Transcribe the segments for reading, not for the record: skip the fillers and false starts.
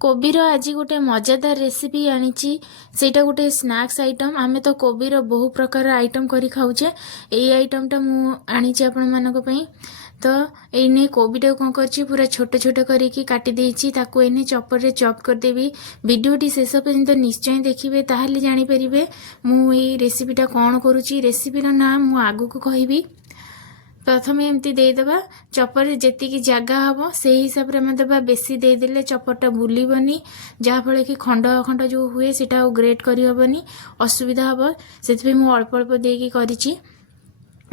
कोबीर आज गोटे मजादार रेसिपी आनी सेटा गोटे स्नैक्स आइटम आमे तो कोबीर बहु प्रकार आइटम करी खाऊचे। यही आइटमटा मु आनी आपण मानक पई तो एने कोबीटा कौन कर पूरा छोट छोट करिकी काटी देछि ताको एने चॉपर रे चॉप कर देबी। वीडियोटी शेष पर्यंत निश्चय देखिबे ताहले जानि परिबे मु ए रेसिपीटा कौन करूची। रेसिपीर नाम मु आगु को कहिबी। प्रथम एमती देदेबा चपर जी जगह हम से हिसाब से देवा बेसी देदेले चपरटा बुलबनी जहाँफल कि खंड खंड जो हुए सेटा ग्रेट करहबनी असुविधा हम से अल्प अल्प देकी करिछि।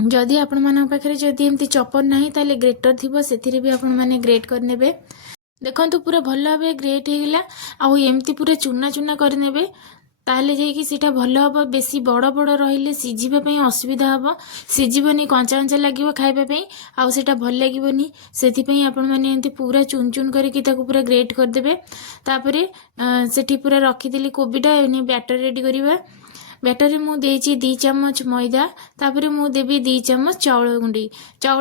जदि आपण मान पाखे जदि एमती चपर ना ताले ग्रेटर थी से भी आपण मैंने ग्रेट करने देखु पूरा भल भाव ग्रेट होगा आउ एमती पूरा चूना चूना करने ताहले जाइए सीटा भल हम बेसी बड़ बड़ रही सीझापी असुविधा हम सीझबनी कंचा कंचा लगे खावाई आउ सेटा भल लगे से आपण मैंने पूरा चुन चुन करके पूरा ग्रेट करदे। तापर से पूरा रखीदी कोबीटा बैटर रेडी करवा। बैटर में मुझे 2 चम्मच मैदा तापर मु देवी 2 चम्मच चाउल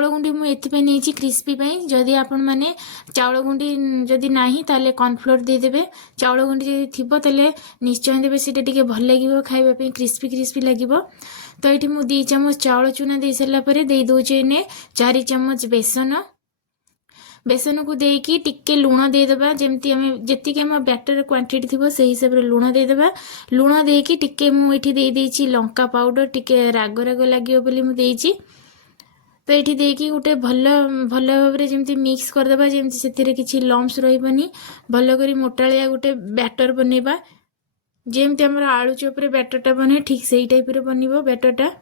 गुंडी मुझे क्रिस्पी जदि आपण मैंने चाउल गुंडी जदि नाही ताले कॉर्नफ्लोर देदेवे। चाउल गुंडी जदि थिबो ताले निश्चय देवे सीटा टिके भल लगिवो खाइबा पई क्रिस्पी क्रिस्पी लगिवो। तो ये मु 2 चम्मच चाउल चूना दे सारा पर दे दोचे ने 4 चम्मच बेसन को देकी टिके लुण देदेबा जमती आम जी आम बैटर क्वांटिटी थी से हिसाब से लुण देदेबा। लुण देकी टिके मुझे देदेछि लंका पाउडर टिके राग राग लगे बोली मुझे तो ये देकी गोटे भल भल भाव में जमी मिक्स करदेबा जमी से किसी लम्स रही भल कर मोटालिया गोटे बैटर बनइबा जमती आम आलू चॉपर बैटरटा बने ठीक से टाइप बन बैटरटा।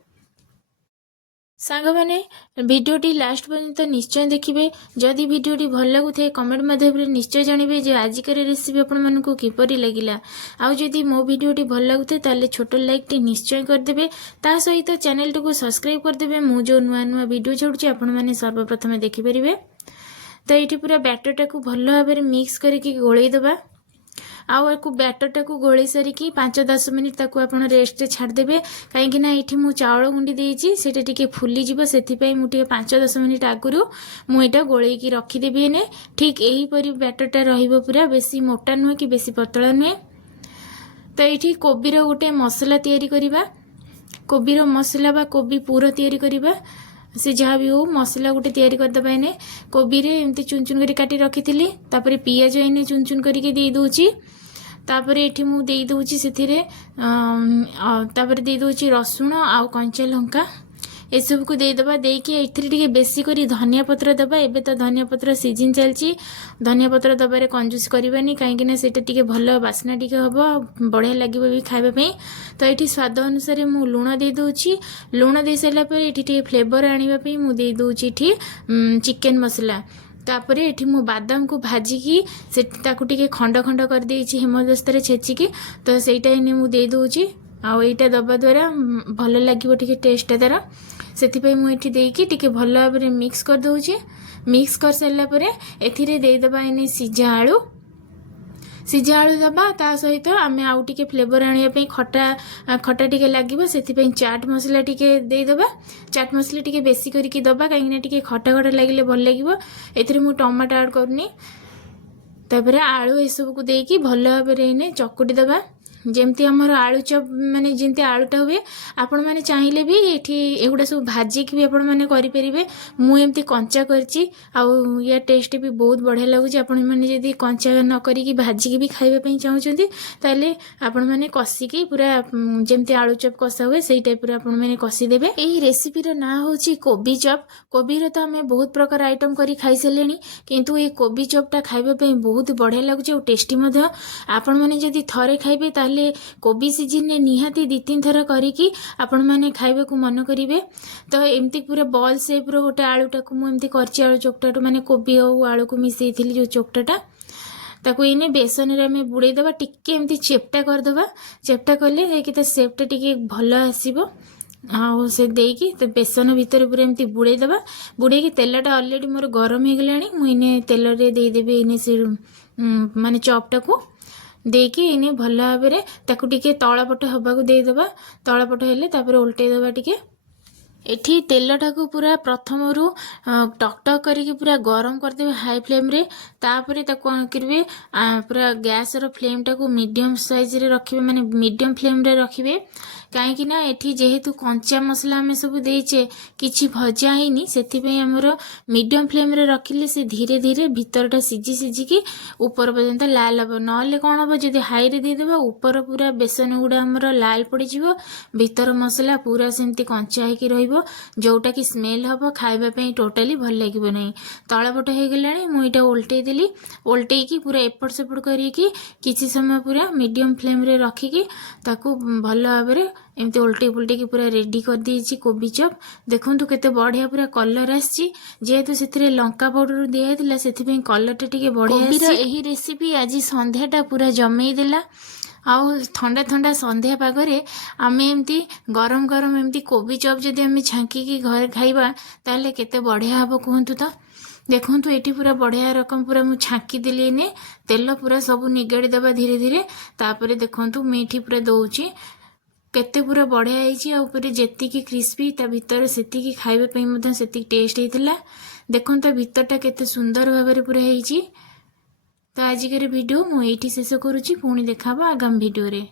सांग मैंने वीडियोटी लास्ट पर्यंत निश्चय देखिए। जदि वीडियोटी भल लगुए कमेंट माध्यम निश्चय जानवे जे आजिकार रेसिपी आपण मानकु किपरि लगिला। आउ जदि मो वीडियोटी भल लगुए ताले छोट लाइक टी निश्चय करदेबे ता सहित चैनल टी को सब्सक्राइब करदेबे। मु जो नुआ नुआ वीडियो छाड़ुछि आपण माने सर्वप्रथम देखि परिबे। तो ये पूरा बैटरटा को भल भाव में मिक्स करके गोलई दबा आउ को बैटरटा को गोली सारिकी 5-10 मिनिट ताको आपण रेस्ट छाड़देबे कहीं ये मु चाउल गुंडी देछि सेटा टिके फुली जीवो सेथिपई मु टिके 5-10 मिनिट आगुरु मु एटा गोलेकी रखीदेबी एने ठीक यही परि बैटरटा रहिबो पूरा बेसी मोटा नुहे कि बेसी पतला नुहे। तो ये कोबीर गोटे मसला तैयारी करिबा। कोबीर मसला बा कोबी पूरा तैयारी करिबा से जहाँ भी हो मसला गोटे तैयारी करदेबा। एने कोबी रे एमती चुन चुन करी काटी रखी तापर पियाज एने चुन चुन करके दे दूची तापर ये मु दे दूची से तापर दे दूची रसुण आउ कंचा लंका ये सब को देदेबा देकी एथिरे टिके बेसी करी धनिया पत्र दबा। एबे तो धनिया पत्र सीजन चलची धनिया पत्र दबारे कंजूस करबानी कहीं सेटा टिके भल बास्ना टिके हम बढ़िया लगे भी खाइबा पई। तो ये स्वाद अनुसार मु लुण दे दूची। लुण दे सारा पर ये टिके फ्लेवर आनिबा पई मु दे दूची चिकन मसला। तापर ये मु बादाम को भाजिकी से टिके खंड खंड कर देछि हेमदस्तारे छेचिकी तो सेटा इने मु दे दूची आउ एटा दबा द्वारा भल लगिवो टिके टेस्ट तार से मुझे देकी टिके भल भाव में मिक्स कर दूची। मिक्स कर सारा पर एथिरे देदेबा इने सिझा आलू दबा ता सहित आम आउ टिके फ्लेवर आने खटा खटा टिके लगे से चाट मसला टिके देदेबा। चाट मसला टिके बेसी करके दबा कहीं टिके खटा खटा लगे भल लगे। एथिरे मु टमाटो ऐड करनी तापर आलू ये सब को देकी भल भाव में चकुटी दबा जमती आमर आलू चप माने जमती आलूटा हुए आपण मैंने चाहिए भी ये एगुड़ा सब भाजिक भी आपण मैंने करें। मुझे कंचा करची आउ या टेस्ट भी बहुत बढ़िया लगुच। आपण मैंने जदि कंचा न करी भाजिकी भी खाइबा चाहूँगी ताले आपण मैंने कषिकी पूरा जमती आलू चप कषा हुए से टाइप आपण मैंने कषिदेवे। यही रेसिपीर ना हूँ कोबी चप। कोबीर तो आम बहुत प्रकार आइटम करी खाई सारे किंतु ये कोबी चपटा खाइबा बहुत बढ़िया लगुच और टेस्टी आपण मैंने जदि थरे खाइबे कोबी सीजन ने निहाती 2-3 थर करिकी आपण माने खाइबा को मन करिवे। तो एमती पूरा बॉल शेप रो गोटे आलूटा को मुझे करची आलू चोकटा माने कोबी और आलू को मिसई जो चोकटाटा ताको इने बेसन रे में बुड़े दबा टिके एमती चेप्टा करदबा। चेप्टा कले देखि त शेपटा टिके भल आसीबो आउ से देकी तो बेसन भितर पूरा एमती बुड़े दबा। बुड़े की तेलटा ऑलरेडी मोर गरम हो गलानी मु इने तेल रे दे देबे इने से माने चॉपटा को देकी इने भल भाव में ताकू टिके तलपट हवा को देदेबा। तलपट हेले तापर उल्टे दबा टिके एठी तेलटाକୁ पूरा प्रथमरू टक टक करके पूरा गरम करदेवे हाई फ्लेम रे। तापर ताको कौन करेंगे पूरा गैस रो फ्लेम टाको मीडियम साइज रे रखिबे, माने मीडियम फ्लेम रे रखिबे। कहीं ना एठी जेहेतु कंचा मसला आम सब देचे किछि भजा हैनी, सेथिपई हमर मीडियम फ्लेम रे रखिले से धीरे धीरे भीतरटा सिझी सिझिकी ऊपर पर्यंत लाल हम। नले कौन हम जदि हाई रे देदेबा ऊपर पूरा बेसन गुड़ा हमर लाल पड़ीजिवो, भीतर मसला पूरा सेमती कंचा हैकी रहिबो, जोटा कि स्मेल हम खाइबा पई टोटाली भल लागिबो नहीं। तळपट हो गलानी मु इटा उल्टै देली, उल्टैकी पूरा एपट सेपट करिकी किछि समय पूरा मीडियम फ्लेम रे रखिकी ताकू भल भाबरे एमती उल्टे पुल्टे की पूरा रेडी कर देछि कोबी चप। देखंतु केते बढ़िया पूरा कलर आछि, जेहेतु सेथिरे लंका पाउडर दिया हेतिला सेथिपई कलरटा टिके बढ़िया आछि। कोबीर एही रेसिपी आज संध्याटा पूरा जमेई देला। आउ ठंडा ठंडा संध्या पागरे आमे एमती गरम गरम एमती कोबी चप जदि आमे छांकी घर खाइबा ताले केते बढ़िया हबो कहंतु तो। देखंतु एठी पूरा बढ़िया रकम पूरा मु छांकी देली ने तेल पूरा सब निगाड़ी देबा धीरे धीरे। तापरे देखंतु मैं एठी पूरा दउची केते पूरा बढ़िया होईची, आ ऊपर जेतिकी क्रिस्पी ता भीतर सेतिकी खाइबा पई मधे सेतिकी टेस्ट हेतिला। देखंतु भीतरटा केते सुंदर भाबरे पूरा होईची। तो आजिकर वीडियो मु एठी शेष करूची, पुणी देखाबो आगामी वीडियो रे।